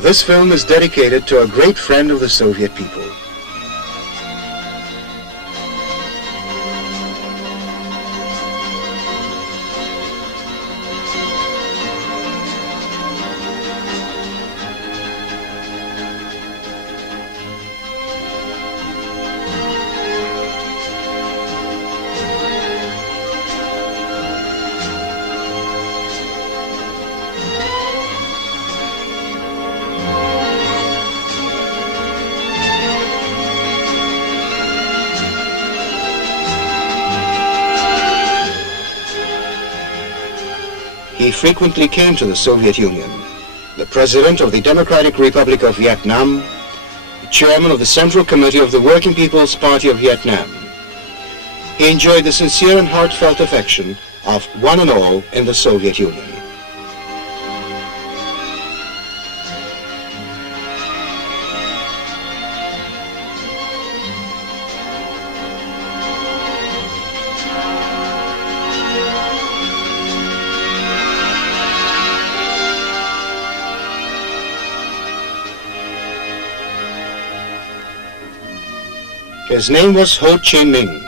This film is dedicated to a great friend of the Soviet people. He frequently came to the Soviet Union, the President of the Democratic Republic of Vietnam, Chairman of the Central Committee of the Working People's Party of Vietnam. He enjoyed the sincere and heartfelt affection of one and all in the Soviet Union. His name was Ho Chi Minh.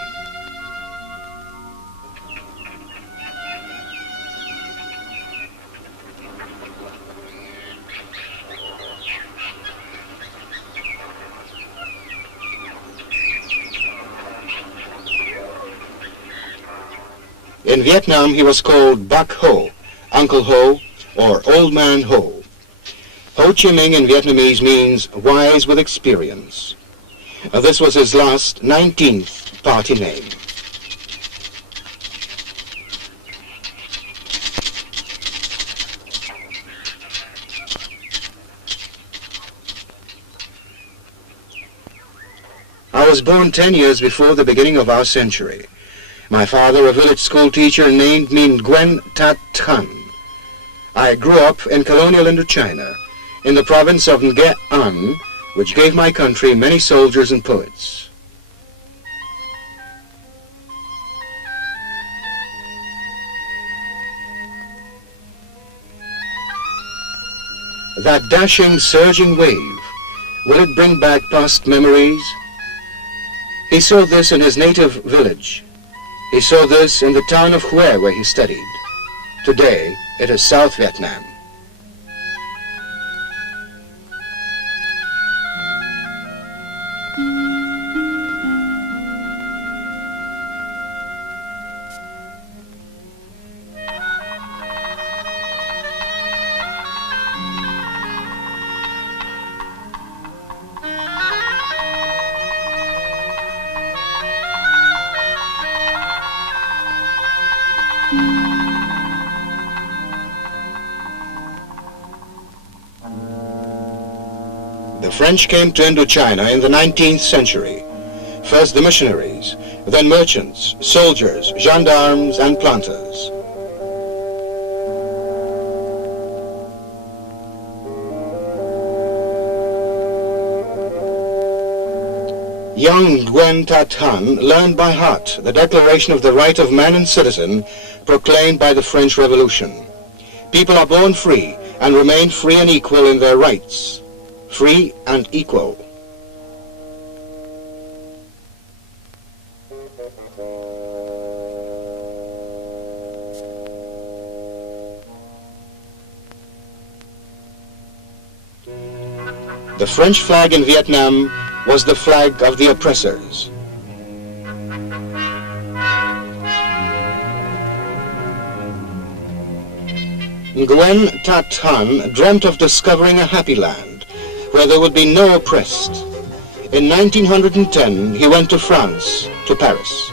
In Vietnam, he was called Bác Ho, Uncle Ho, or Old Man Ho. Ho Chi Minh in Vietnamese means wise with experience. This was his last 19th party name. I was born 10 years before the beginning of our century. My father, a village school teacher, named me Nguyen Tat Thanh. I grew up in colonial Indochina, in the province of Nghe An, which gave my country many soldiers and poets. That dashing, surging wave, will it bring back past memories? He saw this in his native village. He saw this in the town of Hue, where he studied. Today, it is South Vietnam. The French came to Indochina in the 19th century. First the missionaries, then merchants, soldiers, gendarmes, and planters. Young Nguyen Tat Thanh learned by heart the Declaration of the Right of Man and Citizen proclaimed by the French Revolution. People are born free and remain free and equal in their rights. Free and equal. The French flag in Vietnam was the flag of the oppressors. Nguyen Tat Thanh dreamt of discovering a happy land where there would be no oppressed. In 1910, he went to France, to Paris.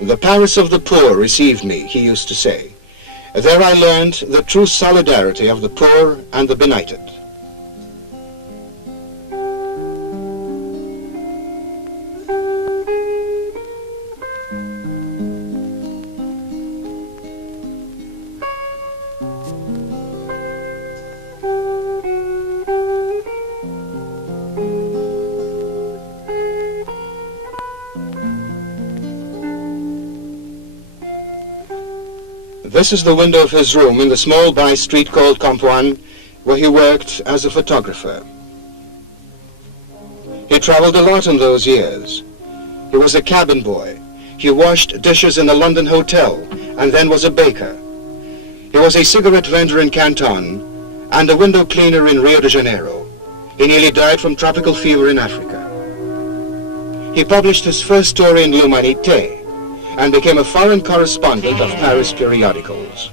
The Paris of the poor received me, he used to say. There I learned the true solidarity of the poor and the benighted. This is the window of his room in the small by-street called Campuan, where he worked as a photographer. He traveled a lot in those years. He was a cabin boy. He washed dishes in a London hotel and then was a baker. He was a cigarette vendor in Canton and a window cleaner in Rio de Janeiro. He nearly died from tropical fever in Africa. He published his first story in L'Humanité and became a foreign correspondent of Paris periodicals.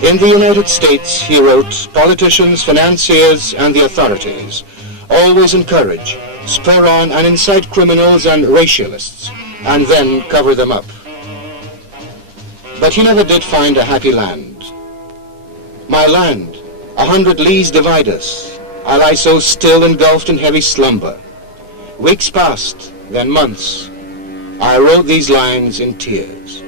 In the United States, he wrote, politicians, financiers, and the authorities always encourage, spur on, and incite criminals and racialists, and then cover them up. But he never did find a happy land. My land, 100 leagues divide us. I lie so still, engulfed in heavy slumber. Weeks passed, then months. I wrote these lines in tears.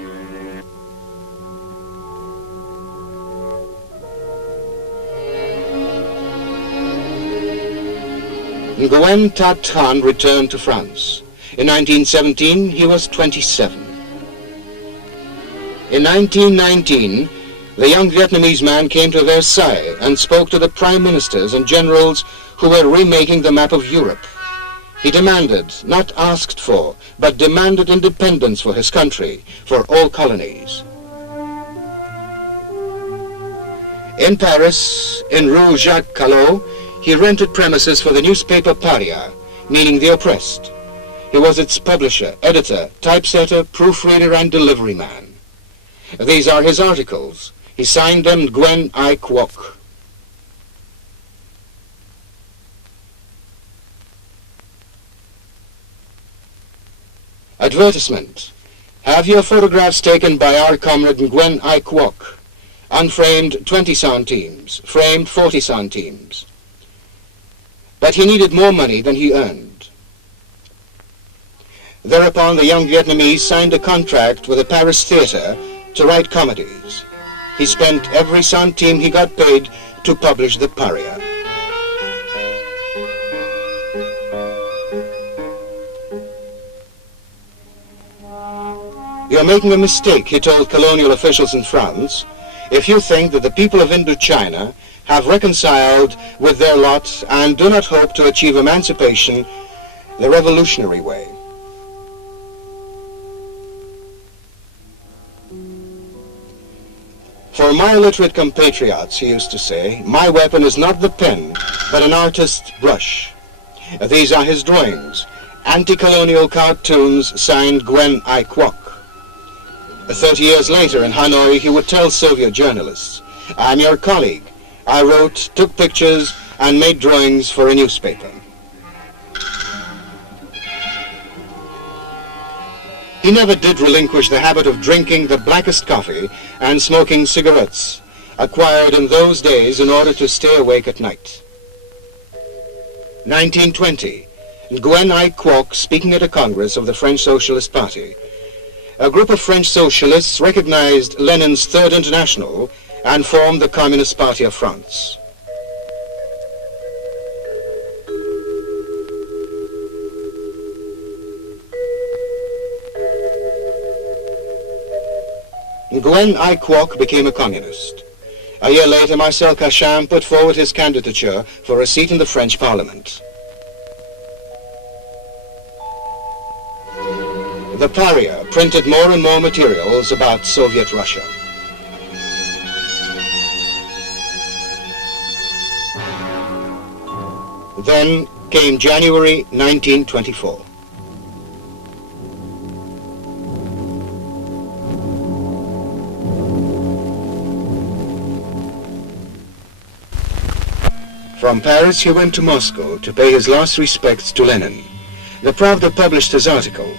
Nguyen Tat Thanh returned to France. In 1917, he was 27. In 1919, the young Vietnamese man came to Versailles and spoke to the prime ministers and generals who were remaking the map of Europe. He demanded, not asked for, but demanded independence for his country, for all colonies. In Paris, in Rue Jacques Callot, he rented premises for the newspaper Paria, meaning the oppressed. He was its publisher, editor, typesetter, proofreader, and delivery man. These are his articles. He signed them Nguyen Ai Quoc. Advertisement. Have your photographs taken by our comrade Nguyen Ai Quoc. Unframed 20 centimes, framed 40 centimes. But he needed more money than he earned. Thereupon the young Vietnamese signed a contract with a Paris theater to write comedies. He spent every centime he got paid to publish the Paria. You're making a mistake, he told colonial officials in France, if you think that the people of Indochina have reconciled with their lot and do not hope to achieve emancipation the revolutionary way. For my illiterate compatriots, he used to say, my weapon is not the pen, but an artist's brush. These are his drawings, anti-colonial cartoons signed Nguyen Ai Quoc. 30 years later in Hanoi, he would tell Soviet journalists, I'm your colleague. I wrote, took pictures, and made drawings for a newspaper. He never did relinquish the habit of drinking the blackest coffee and smoking cigarettes, acquired in those days in order to stay awake at night. 1920, Nguyen Ai Quoc speaking at a congress of the French Socialist Party. A group of French socialists recognized Lenin's Third International and formed the Communist Party of France. Nguyen Ai Quoc became a communist. A year later, Marcel Cachin put forward his candidature for a seat in the French Parliament. The Paria printed more and more materials about Soviet Russia. Then came January 1924. From Paris he went to Moscow to pay his last respects to Lenin. The Pravda published his article.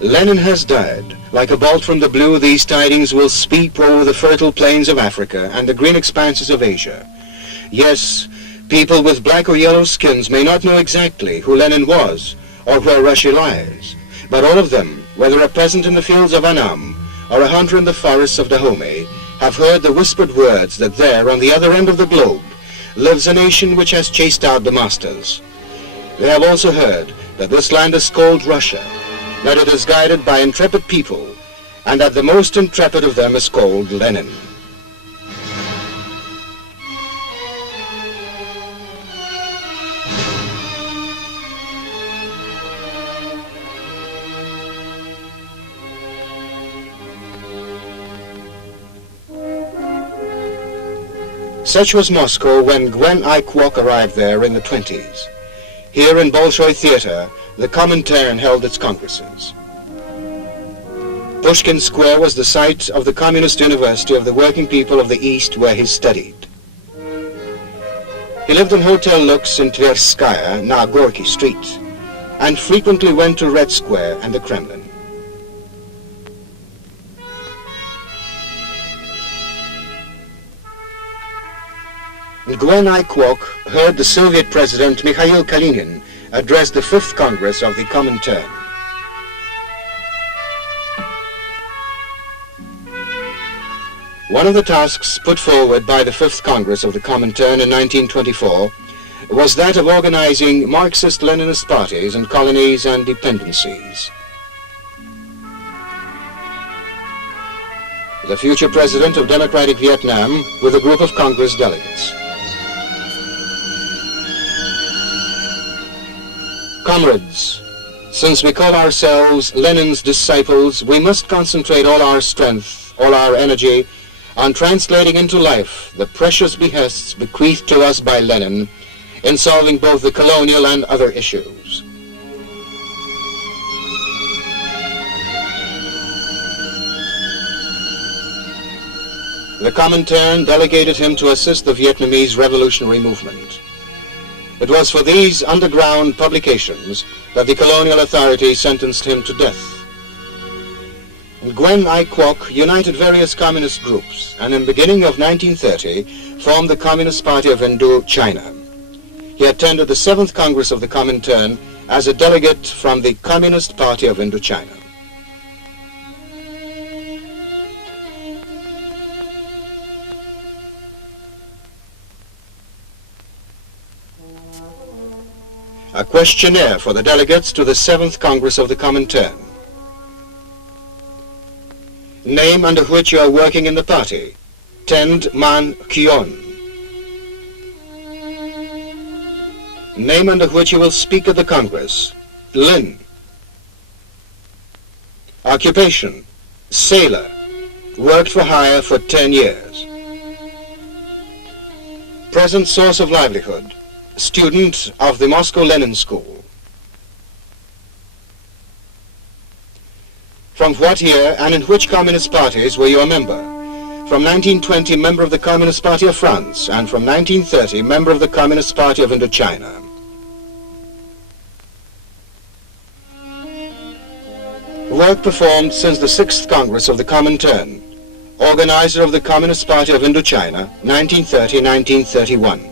Lenin has died. Like a bolt from the blue, these tidings will sweep over the fertile plains of Africa and the green expanses of Asia. Yes, people with black or yellow skins may not know exactly who Lenin was or where Russia lies, but all of them, whether a peasant in the fields of Annam or a hunter in the forests of Dahomey, have heard the whispered words that there, on the other end of the globe, lives a nation which has chased out the masters. They have also heard that this land is called Russia, that it is guided by intrepid people, and that the most intrepid of them is called Lenin. Such was Moscow when Gwen I. Kwok arrived there in the 20s. Here in Bolshoi Theatre, the Comintern held its congresses. Pushkin Square was the site of the Communist University of the Working People of the East, where he studied. He lived in Hotel Lux in Tverskaya, now Gorky Street, and frequently went to Red Square and the Kremlin. Gwen I. Kwok heard the Soviet President Mikhail Kalinin address the 5th Congress of the Comintern. One of the tasks put forward by the 5th Congress of the Comintern in 1924 was that of organizing Marxist-Leninist parties in colonies and dependencies. The future President of Democratic Vietnam with a group of Congress delegates. Comrades, since we call ourselves Lenin's disciples, we must concentrate all our strength, all our energy, on translating into life the precious behests bequeathed to us by Lenin in solving both the colonial and other issues. The Comintern delegated him to assist the Vietnamese revolutionary movement. It was for these underground publications that the colonial authorities sentenced him to death. Gwen I. Kwok united various communist groups and in the beginning of 1930 formed the Communist Party of Indochina. He attended the 7th Congress of the Comintern as a delegate from the Communist Party of Indochina. A questionnaire for the delegates to the 7th Congress of the Comintern. Name under which you are working in the party: Tend Man Kyon. Name under which you will speak at the Congress: Lin. Occupation: sailor. Worked for hire for 10 years. Present source of livelihood: student of the Moscow Lenin School. From what year and in which communist parties were you a member? From 1920, member of the Communist Party of France, and from 1930, member of the Communist Party of Indochina. Work performed since the 6th Congress of the Comintern. Organizer of the Communist Party of Indochina, 1930-1931.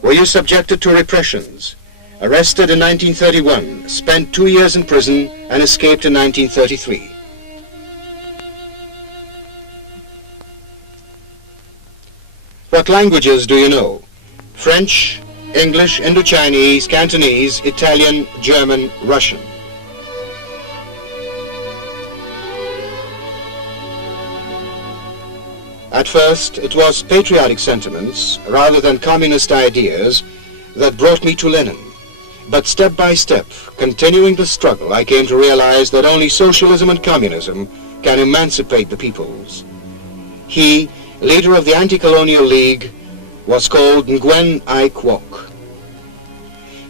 Were you subjected to repressions? Arrested in 1931, spent 2 years in prison and escaped in 1933. What languages do you know? French, English, Indo-Chinese, Cantonese, Italian, German, Russian. At first, it was patriotic sentiments, rather than communist ideas, that brought me to Lenin. But step by step, continuing the struggle, I came to realize that only socialism and communism can emancipate the peoples. He, leader of the Anti-Colonial League, was called Gwen I. Kwok.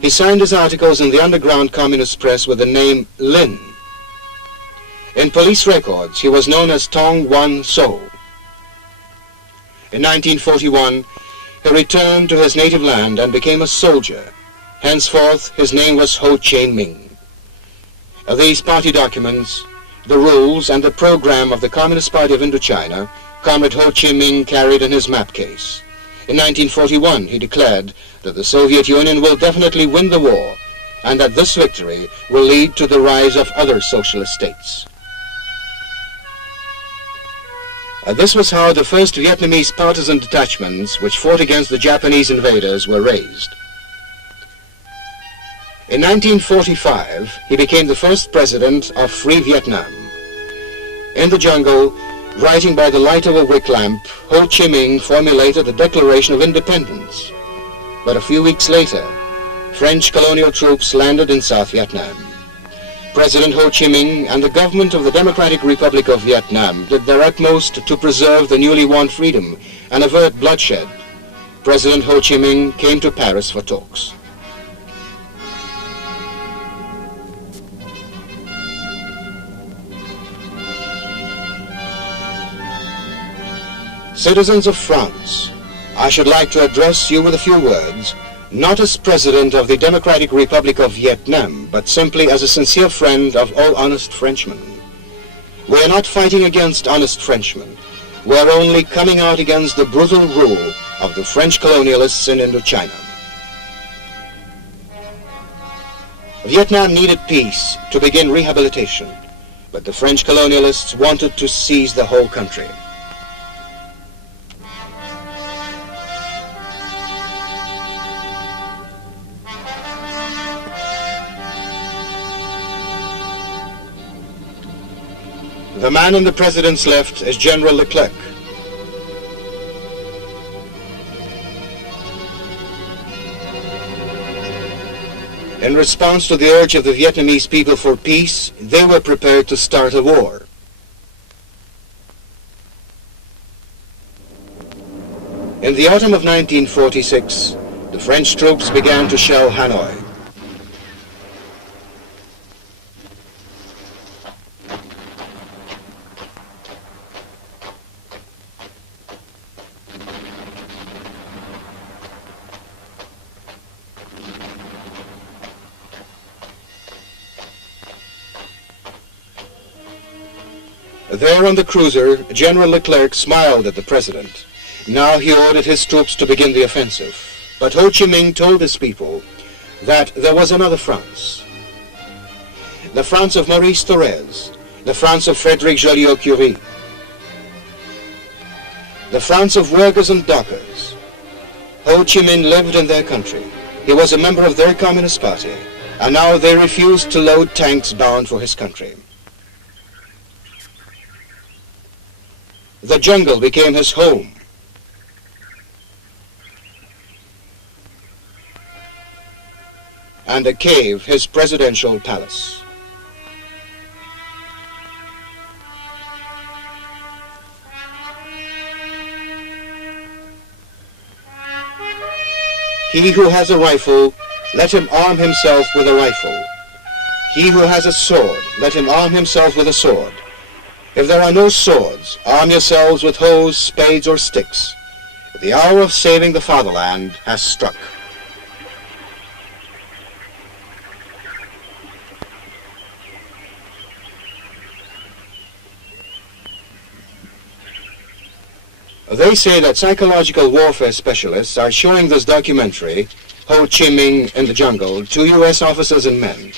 He signed his articles in the underground communist press with the name Lin. In police records, he was known as Tong Wan So. In 1941, he returned to his native land and became a soldier. Henceforth, his name was Ho Chi Minh. These party documents, the rules and the program of the Communist Party of Indochina, Comrade Ho Chi Minh carried in his map case. In 1941, he declared that the Soviet Union will definitely win the war, and that this victory will lead to the rise of other socialist states. This was how the first Vietnamese partisan detachments which fought against the Japanese invaders were raised. In 1945, he became the first president of Free Vietnam, In the jungle, writing by the light of a wick lamp, Ho Chi Minh formulated the Declaration of Independence. But a few weeks later, French colonial troops landed in South Vietnam. President Ho Chi Minh and the government of the Democratic Republic of Vietnam did their utmost to preserve the newly won freedom and avert bloodshed. President Ho Chi Minh came to Paris for talks. Citizens of France, I should like to address you with a few words, not as President of the Democratic Republic of Vietnam, but simply as a sincere friend of all honest Frenchmen. We are not fighting against honest Frenchmen. We are only coming out against the brutal rule of the French colonialists in Indochina. Vietnam needed peace to begin rehabilitation, but the French colonialists wanted to seize the whole country. The man on the president's left is General Leclerc. In response to the urge of the Vietnamese people for peace, they were prepared to start a war. In the autumn of 1946, the French troops began to shell Hanoi. There on the cruiser, General Leclerc smiled at the president. Now he ordered his troops to begin the offensive. But Ho Chi Minh told his people that there was another France. The France of Maurice Thorez, the France of Frédéric Joliot-Curie, the France of workers and dockers. Ho Chi Minh lived in their country. He was a member of their Communist Party, and now they refused to load tanks bound for his country. The jungle became his home. And a cave his presidential palace. He who has a rifle, let him arm himself with a rifle. He who has a sword, let him arm himself with a sword. If there are no swords, arm yourselves with hoes, spades, or sticks. The hour of saving the fatherland has struck. They say that psychological warfare specialists are showing this documentary, Ho Chi Minh in the Jungle, to U.S. officers and men.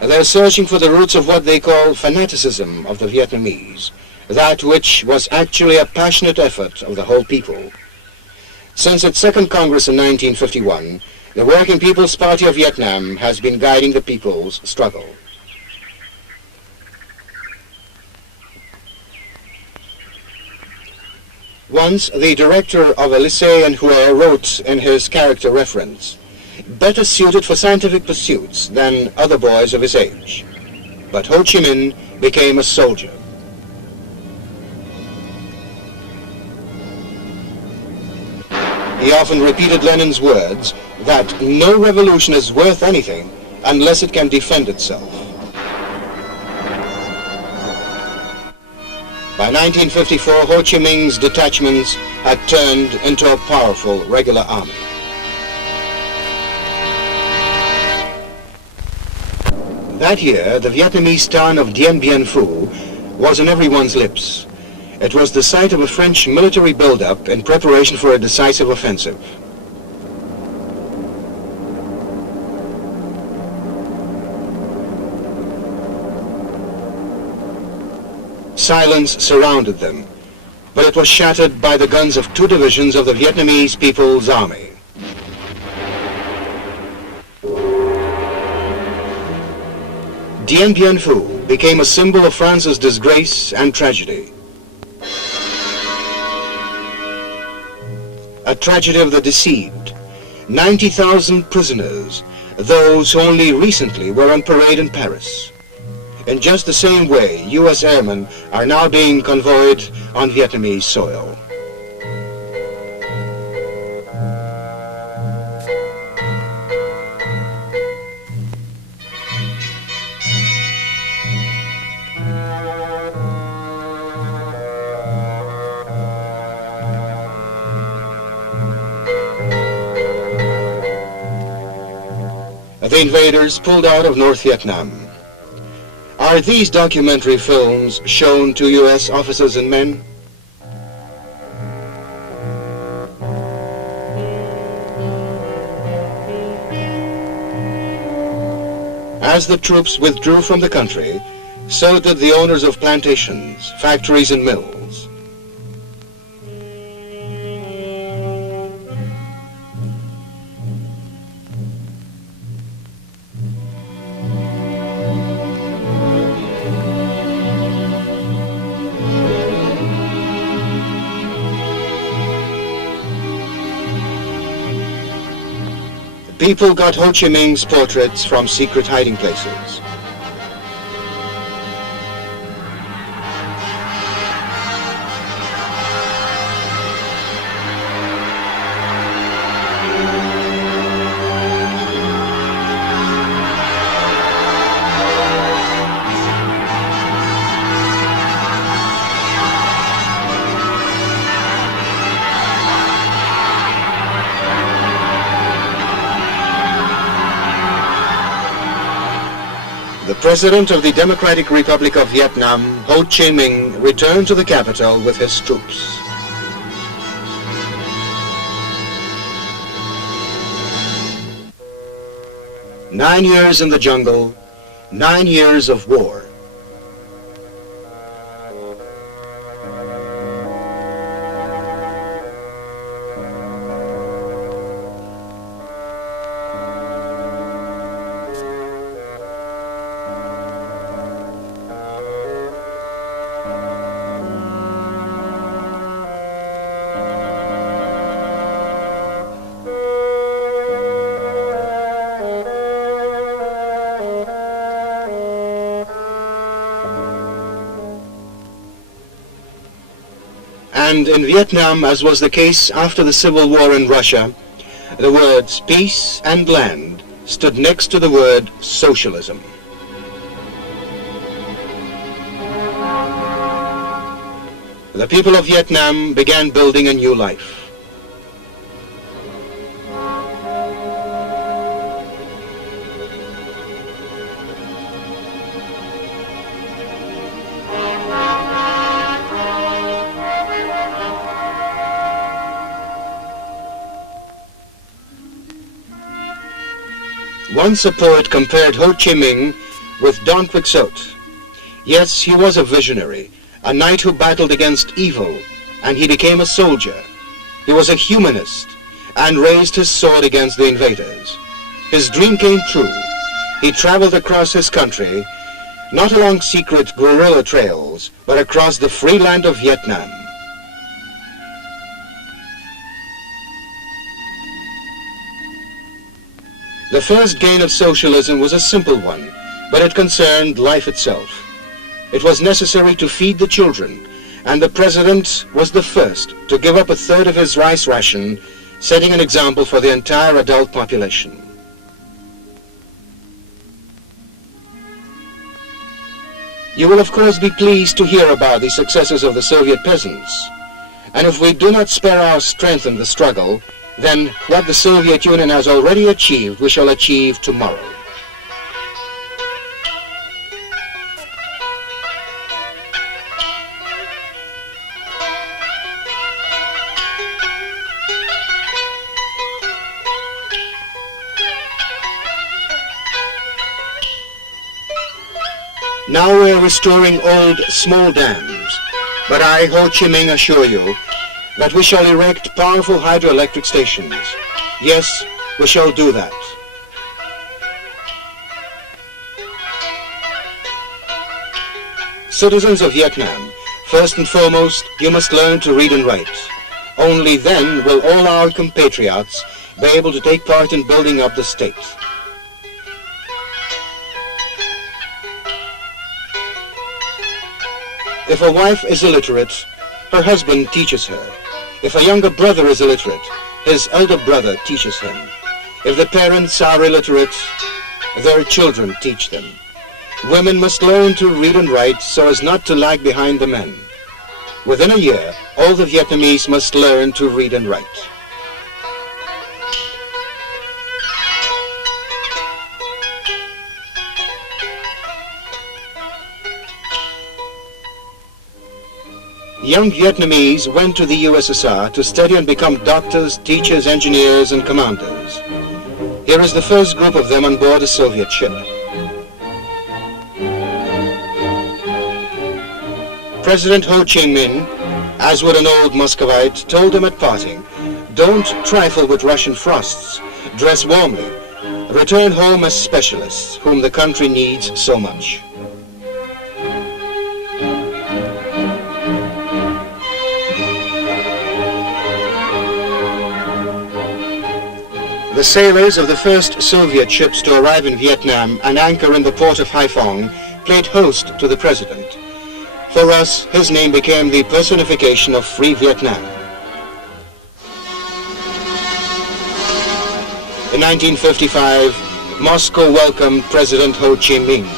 They're searching for the roots of what they call fanaticism of the Vietnamese, that which was actually a passionate effort of the whole people. Since its second Congress in 1951, the Working People's Party of Vietnam has been guiding the people's struggle. Once, the director of a lycée in Hue wrote in his character reference, "Better suited for scientific pursuits than other boys of his age." But Ho Chi Minh became a soldier. He often repeated Lenin's words that no revolution is worth anything unless it can defend itself. By 1954, Ho Chi Minh's detachments had turned into a powerful regular army. That year, the Vietnamese town of Dien Bien Phu was on everyone's lips. It was the site of a French military buildup in preparation for a decisive offensive. Silence surrounded them, but it was shattered by the guns of two divisions of the Vietnamese People's Army. Dien Bien Phu became a symbol of France's disgrace and tragedy. A tragedy of the deceived. 90,000 prisoners, those who only recently were on parade in Paris. In just the same way, U.S. airmen are now being convoyed on Vietnamese soil. The invaders pulled out of North Vietnam. Are these documentary films shown to U.S. officers and men? As the troops withdrew from the country, so did the owners of plantations, factories and mills. People got Ho Chi Minh's portraits from secret hiding places. The President of the Democratic Republic of Vietnam, Ho Chi Minh, returned to the capital with his troops. "9 years in the jungle, 9 years of war." And in Vietnam, as was the case after the Civil War in Russia, the words peace and land stood next to the word socialism. The people of Vietnam began building a new life. Once a poet compared Ho Chi Minh with Don Quixote. Yes, he was a visionary, a knight who battled against evil, and he became a soldier. He was a humanist and raised his sword against the invaders. His dream came true. He traveled across his country, not along secret guerrilla trails, but across the free land of Vietnam. The first gain of socialism was a simple one, but it concerned life itself. It was necessary to feed the children, and the president was the first to give up a third of his rice ration, setting an example for the entire adult population. You will of course be pleased to hear about the successes of the Soviet peasants. And if we do not spare our strength in the struggle, then what the Soviet Union has already achieved, we shall achieve tomorrow. Now we are restoring old, small dams, but I, Ho Chi Minh, assure you that we shall erect powerful hydroelectric stations. Yes, we shall do that. Citizens of Vietnam, first and foremost, you must learn to read and write. Only then will all our compatriots be able to take part in building up the state. If a wife is illiterate, her husband teaches her. If a younger brother is illiterate, his elder brother teaches him. If the parents are illiterate, their children teach them. Women must learn to read and write so as not to lag behind the men. Within a year, all the Vietnamese must learn to read and write. Young Vietnamese went to the USSR to study and become doctors, teachers, engineers, and commanders. Here is the first group of them on board a Soviet ship. President Ho Chí Minh, as would an old Muscovite, told them at parting, "Don't trifle with Russian frosts. Dress warmly. Return home as specialists, whom the country needs so much." The sailors of the first Soviet ships to arrive in Vietnam and anchor in the port of Haiphong played host to the president. For us, his name became the personification of free Vietnam. In 1955, Moscow welcomed President Ho Chí Minh.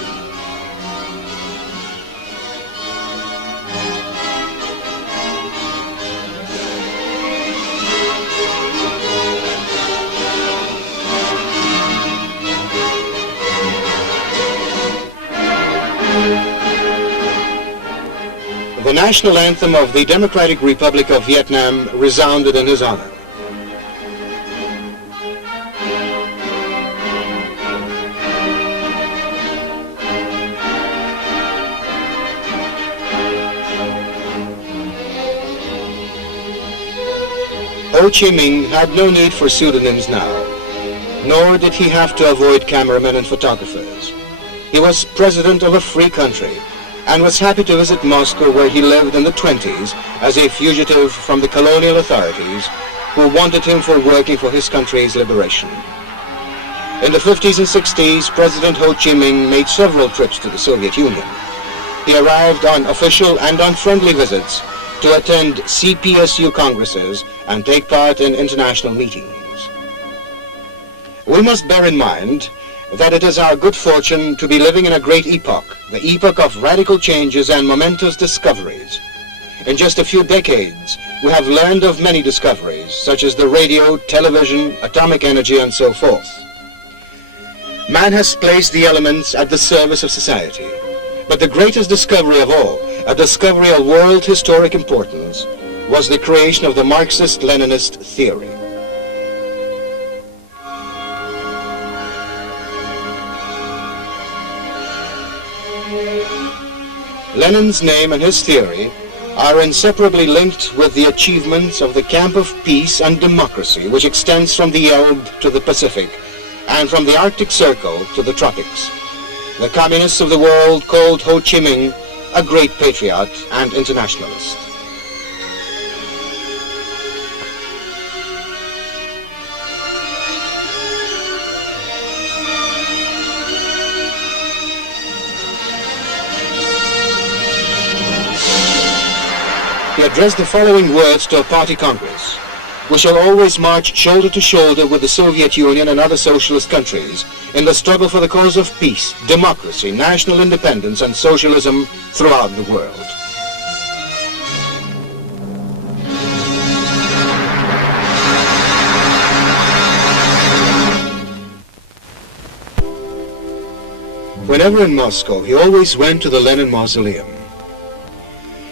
The national anthem of the Democratic Republic of Vietnam resounded in his honor. Ho Chí Minh had no need for pseudonyms now, nor did he have to avoid cameramen and photographers. He was president of a free country, and was happy to visit Moscow, where he lived in the 20s as a fugitive from the colonial authorities who wanted him for working for his country's liberation. In the 50s and 60s, President Ho Chí Minh made several trips to the Soviet Union. He arrived on official and on friendly visits to attend CPSU congresses and take part in international meetings. We must bear in mind that it is our good fortune to be living in a great epoch, the epoch of radical changes and momentous discoveries. In just a few decades, we have learned of many discoveries, such as the radio, television, atomic energy, and so forth. Man has placed the elements at the service of society. But the greatest discovery of all, a discovery of world historic importance, was the creation of the Marxist-Leninist theory. Lenin's name and his theory are inseparably linked with the achievements of the camp of peace and democracy, which extends from the Elbe to the Pacific and from the Arctic Circle to the tropics. The communists of the world called Ho Chí Minh a great patriot and internationalist. He addressed the following words to a party congress: "We shall always march shoulder to shoulder with the Soviet Union and other socialist countries in the struggle for the cause of peace, democracy, national independence, and socialism throughout the world." Whenever in Moscow, he always went to the Lenin Mausoleum.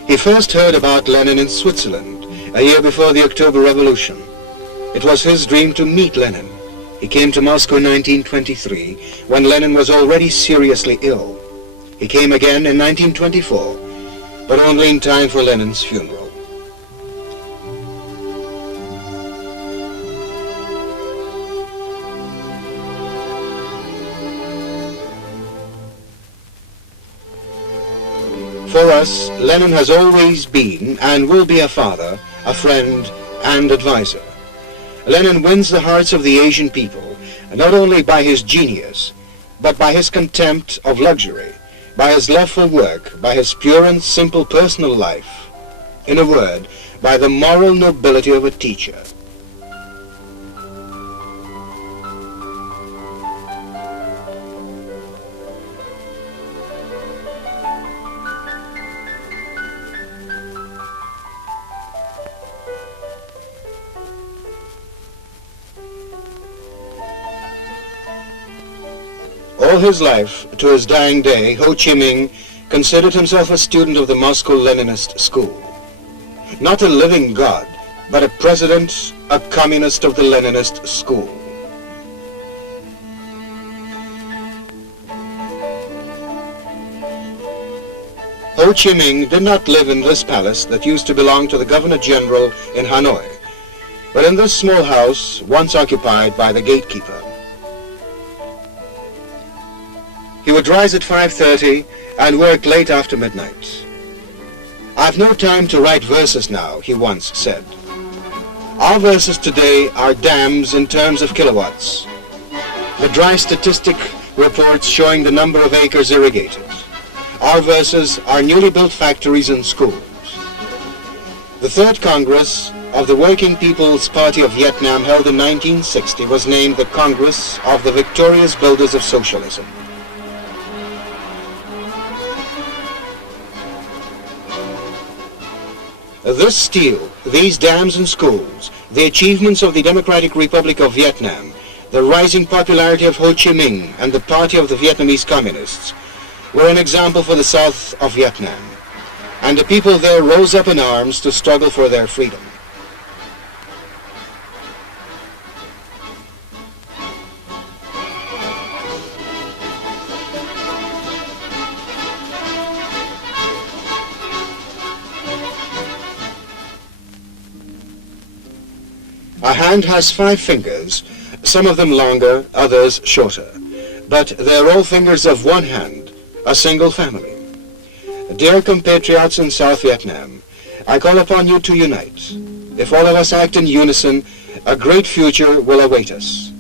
He first heard about Lenin in Switzerland, a year before the October Revolution. It was his dream to meet Lenin. He came to Moscow in 1923, when Lenin was already seriously ill. He came again in 1924, but only in time for Lenin's funeral. For us, Lenin has always been and will be a father, a friend, and advisor. Lenin wins the hearts of the Asian people, not only by his genius, but by his contempt of luxury, by his love for work, by his pure and simple personal life. In a word, by the moral nobility of a teacher. All his life, to his dying day, Ho Chi Minh considered himself a student of the Moscow Leninist school. Not a living god, but a president, a communist of the Leninist school. Ho Chi Minh did not live in this palace that used to belong to the Governor-General in Hanoi, but in this small house once occupied by the gatekeeper. He would rise at 5:30 and work late after midnight. "I've no time to write verses now," he once said. Our verses today are dams in terms of kilowatts. The dry statistic reports showing the number of acres irrigated. Our verses are newly built factories and schools. The Third Congress of the Working People's Party of Vietnam, held in 1960, was named the Congress of the Victorious Builders of Socialism. This steel, these dams and schools, the achievements of the Democratic Republic of Vietnam, the rising popularity of Ho Chi Minh and the Party of the Vietnamese Communists were an example for the south of Vietnam, and the people there rose up in arms to struggle for their freedom. A hand has 5 fingers, some of them longer, others shorter, but they're all fingers of one hand, a single family. Dear compatriots in South Vietnam, I call upon you to unite. If all of us act in unison, a great future will await us.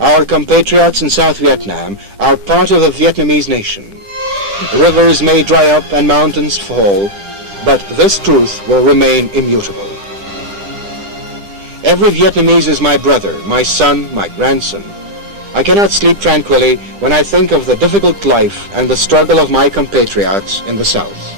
Our compatriots in South Vietnam are part of the Vietnamese nation. Rivers may dry up and mountains fall, but this truth will remain immutable. Every Vietnamese is my brother, my son, my grandson. I cannot sleep tranquilly when I think of the difficult life and the struggle of my compatriots in the South.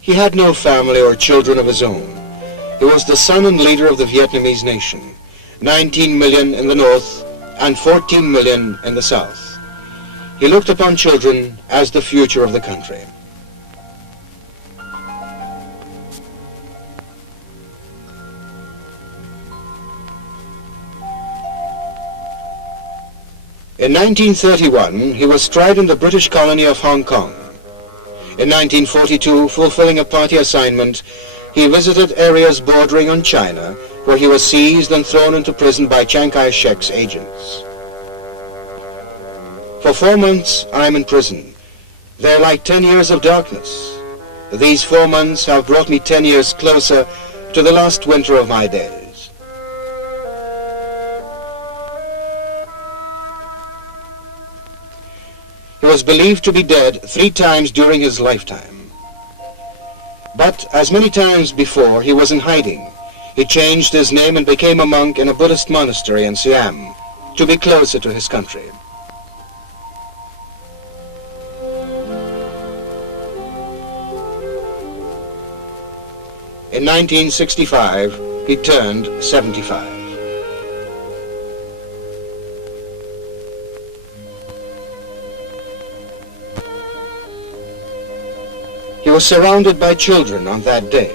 He had no family or children of his own. He was the son and leader of the Vietnamese nation, 19 million in the north and 14 million in the south. He looked upon children as the future of the country. In 1931, he was tried in the British colony of Hong Kong. In 1942, fulfilling a party assignment, he visited areas bordering on China, where he was seized and thrown into prison by Chiang Kai-shek's agents. For 4 months, I am in prison. They're like 10 years of darkness. These 4 months have brought me 10 years closer to the last winter of my days. was believed to be dead 3 times during his lifetime. But as many times before, he was in hiding. He changed his name and became a monk in a Buddhist monastery in Siam to be closer to his country. In 1965, he turned 75. He was surrounded by children on that day.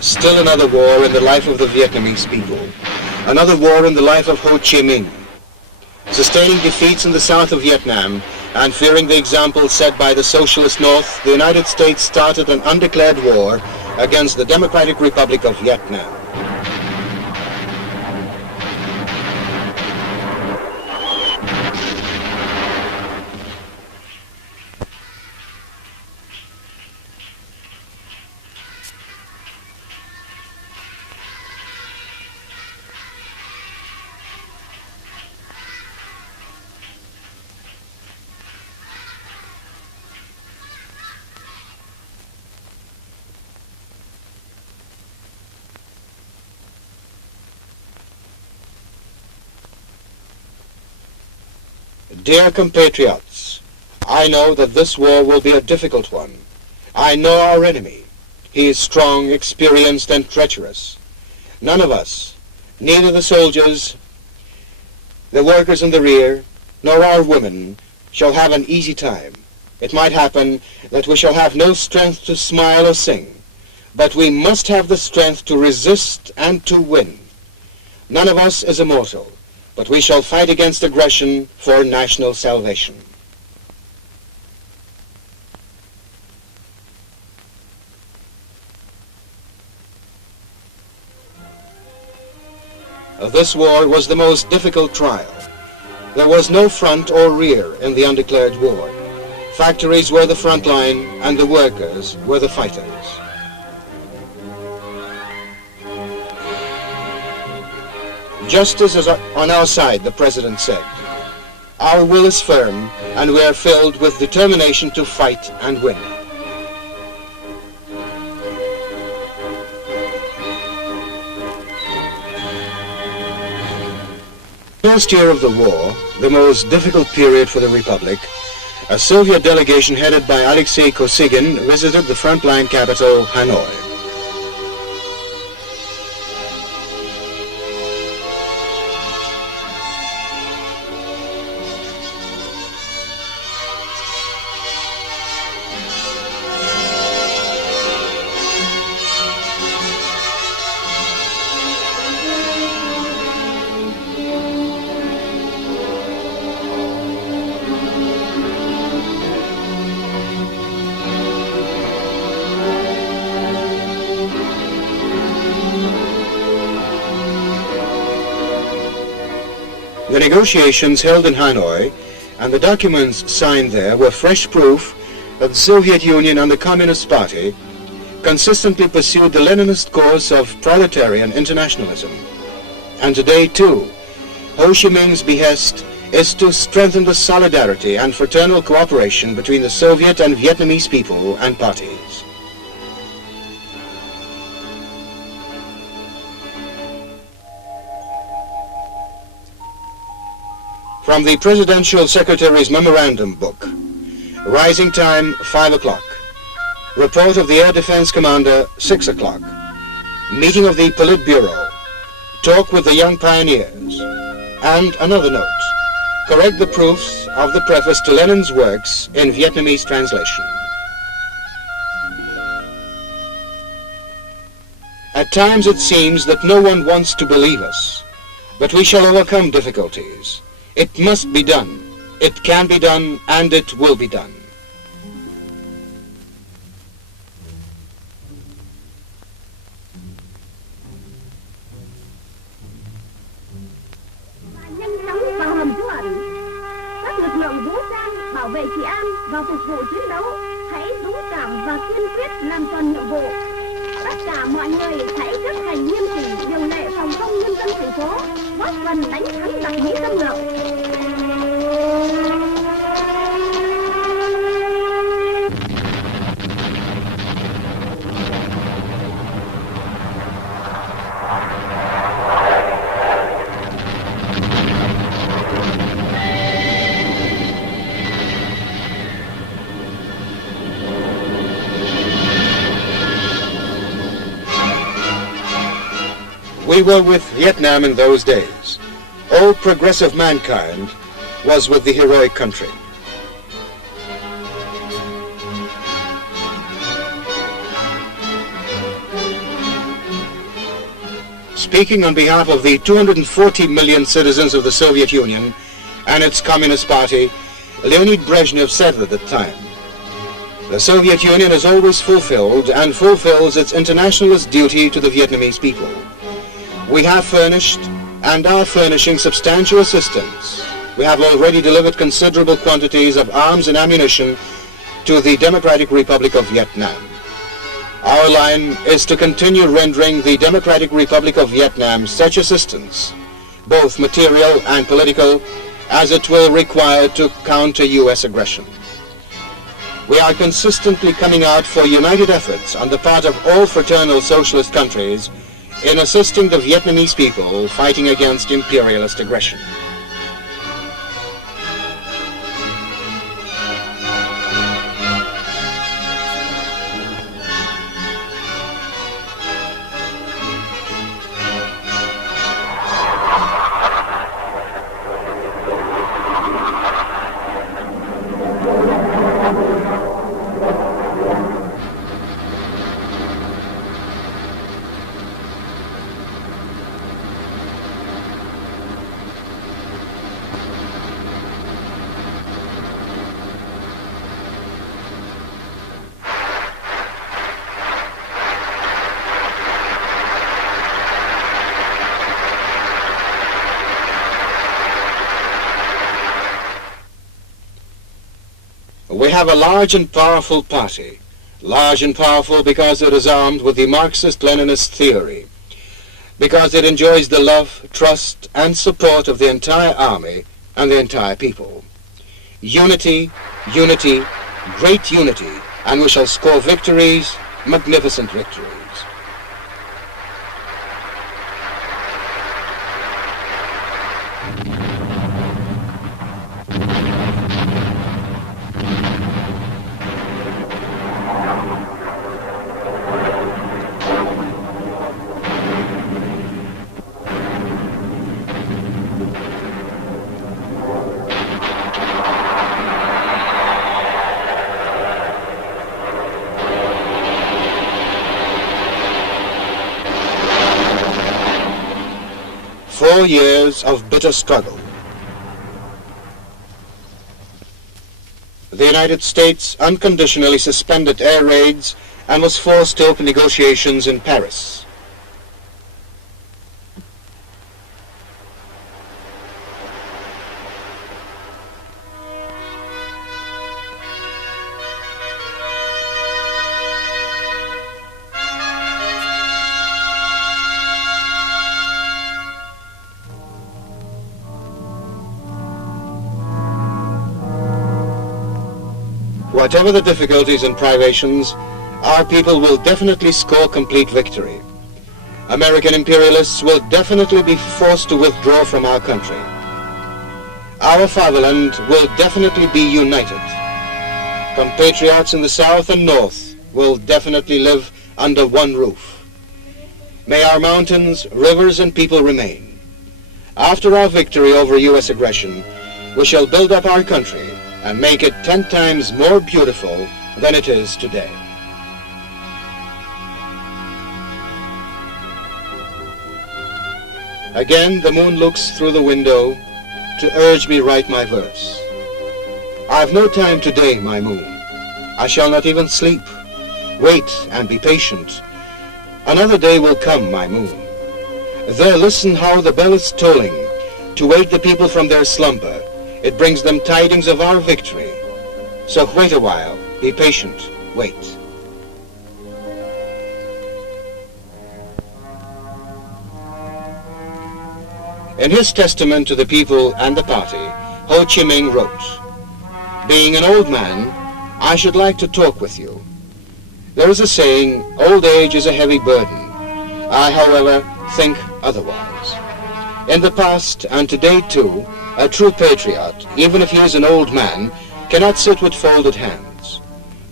Still another war in the life of the Vietnamese people. Another war in the life of Ho Chí Minh. Sustaining defeats in the south of Vietnam and fearing the example set by the socialist North, the United States started an undeclared war against the Democratic Republic of Vietnam. Dear compatriots, I know that this war will be a difficult one. I know our enemy. He is strong, experienced, and treacherous. None of us, neither the soldiers, the workers in the rear, nor our women, shall have an easy time. It might happen that we shall have no strength to smile or sing, but we must have the strength to resist and to win. None of us is immortal, but we shall fight against aggression for national salvation. This war was the most difficult trial. There was no front or rear in the undeclared war. Factories were the front line and the workers were the fighters. Justice is on our side, the President said. Our will is firm, and we are filled with determination to fight and win. First year of the war, the most difficult period for the Republic, a Soviet delegation headed by Alexei Kosygin visited the frontline capital, Hanoi. The negotiations held in Hanoi and the documents signed there were fresh proof that the Soviet Union and the Communist Party consistently pursued the Leninist course of proletarian internationalism. And today, too, Ho Chí Minh's behest is to strengthen the solidarity and fraternal cooperation between the Soviet and Vietnamese people and parties. From the Presidential Secretary's Memorandum Book, Rising Time 5 o'clock, Report of the Air Defense Commander 6 o'clock, Meeting of the Politburo, Talk with the Young Pioneers, and another note, correct the proofs of the preface to Lenin's works in Vietnamese translation. At times it seems that no one wants to believe us, but we shall overcome difficulties. It must be done, it can be done, and it will be done. Nhanh chóng vào hầm và phục vụ chiến đấu, hãy dũng cảm và kiên quyết làm tròn nhiệm vụ. Tất cả mọi người hãy chấp hành nghiêm chỉnh điều lệ phòng không nhân dân thành phố, góp phần đánh thắng giặc Mỹ xâm lược. We were with Vietnam in those days. All progressive mankind was with the heroic country. Speaking on behalf of the 240 million citizens of the Soviet Union and its Communist Party, Leonid Brezhnev said at the time, "The Soviet Union has always fulfilled and fulfills its internationalist duty to the Vietnamese people. We have furnished and are furnishing substantial assistance. We have already delivered considerable quantities of arms and ammunition to the Democratic Republic of Vietnam. Our line is to continue rendering the Democratic Republic of Vietnam such assistance, both material and political, as it will require to counter U.S. aggression. We are consistently coming out for united efforts on the part of all fraternal socialist countries in assisting the Vietnamese people fighting against imperialist aggression." We have a large and powerful party, large and powerful because it is armed with the Marxist-Leninist theory, because it enjoys the love, trust, and support of the entire army and the entire people. Unity, unity, great unity, and we shall score victories, magnificent victories. Four years of bitter struggle. The United States unconditionally suspended air raids and was forced to open negotiations in Paris. Whatever the difficulties and privations, our people will definitely score complete victory. American imperialists will definitely be forced to withdraw from our country. Our fatherland will definitely be united. Compatriots in the South and North will definitely live under one roof. May our mountains, rivers, and people remain. After our victory over U.S. aggression, we shall build up our country and make it 10 times more beautiful than it is today. Again, the moon looks through the window to urge me write my verse. I've no time today, my moon. I shall not even sleep. Wait and be patient. Another day will come, my moon. There listen how the bell is tolling to wake the people from their slumber. It brings them tidings of our victory. So wait a while, be patient, wait. In his testament to the people and the party, Ho Chi Minh wrote, "Being an old man, I should like to talk with you. There is a saying, old age is a heavy burden. I, however, think otherwise. In the past, and today too, a true patriot, even if he is an old man, cannot sit with folded hands.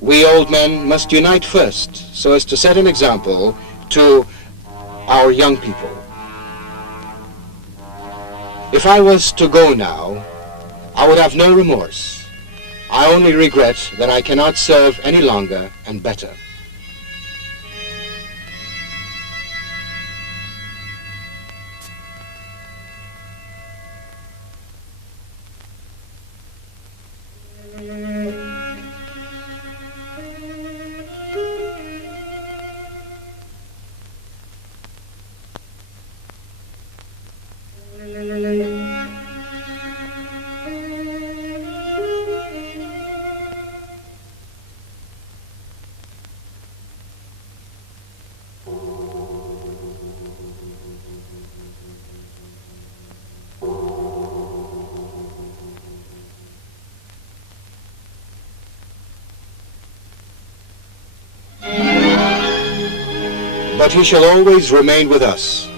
We old men must unite first, so as to set an example to our young people. If I was to go now, I would have no remorse. I only regret that I cannot serve any longer and better." But he shall always remain with us,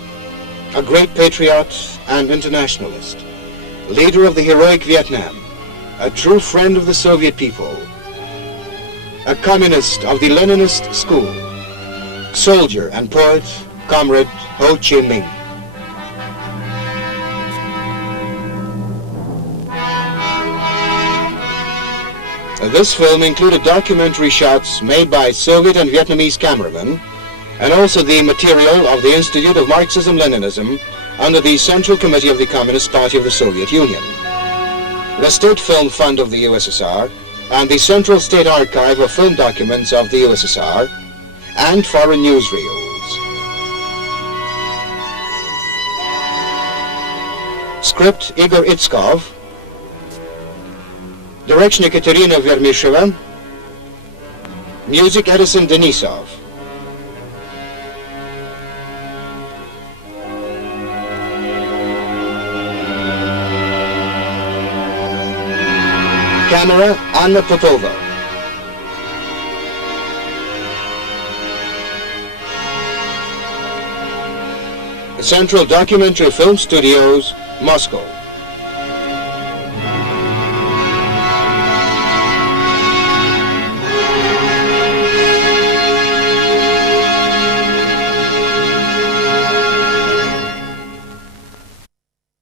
a great patriot and internationalist, leader of the heroic Vietnam, a true friend of the Soviet people, a communist of the Leninist school, soldier and poet, comrade Ho Chi Minh. This film included documentary shots made by Soviet and Vietnamese cameramen, and also the material of the Institute of Marxism-Leninism under the Central Committee of the Communist Party of the Soviet Union, the State Film Fund of the USSR, and the Central State Archive of Film Documents of the USSR, and foreign newsreels. Script Igor Itskov, direction Ekaterina Vermisheva, music Edison Denisov. Camera, Anna Popova. Central Documentary Film Studios, Moscow.